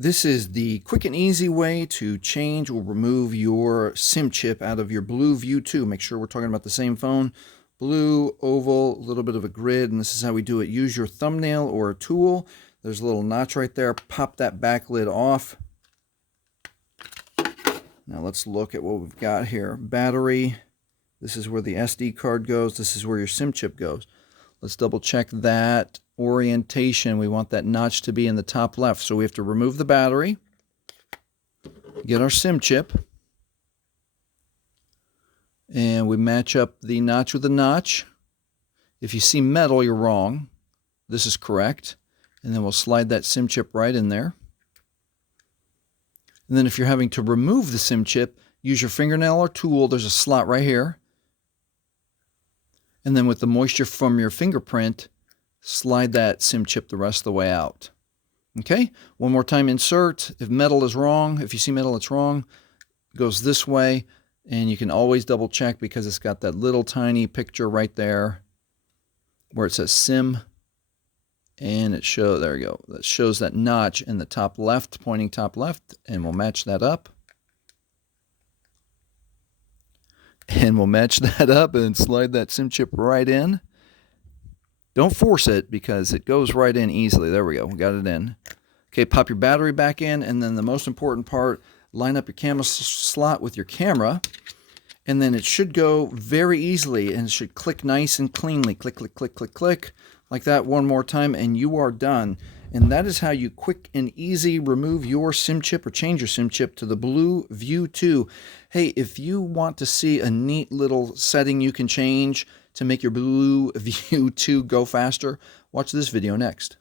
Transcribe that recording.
This is the quick and easy way to change or remove your SIM chip out of your Blu View 2. Make sure we're talking about the same phone. Blue, oval, a little bit of a grid, and this is how we do it. Use your thumbnail or a tool. There's a little notch right there. Pop that back lid off. Now let's look at what we've got here. Battery. This is where the SD card goes. This is where your SIM chip goes. Let's double check that orientation. We want that notch to be in the top left. So we have to remove the battery, get our SIM chip, and we match up the notch with the notch. If you see metal, you're wrong. This is correct. And then we'll slide that SIM chip right in there. And then if you're having to remove the SIM chip, use your fingernail or tool. There's a slot right here. And then with the moisture from your fingerprint, slide that SIM chip the rest of the way out. Okay, one more time, insert. If metal is wrong, if you see metal it's wrong, it goes this way. And you can always double check because it's got that little tiny picture right there where it says SIM. And it shows, there we go, that shows that notch in the top left, pointing top left, and we'll match that up. And we'll match that up and slide that SIM chip right in. Don't force it because it goes right in easily. There we go. We got it in. Okay, pop your battery back in, and then the most important part, line up your camera slot with your camera, and then it should go very easily, and it should click nice and cleanly. Click, click, click, click, click, like that one more time, and you are done. And that is how you quick and easy remove your SIM chip or change your SIM chip to the Blu View 2. Hey, if you want to see a neat little setting you can change to make your Blu View 2 go faster, watch this video next.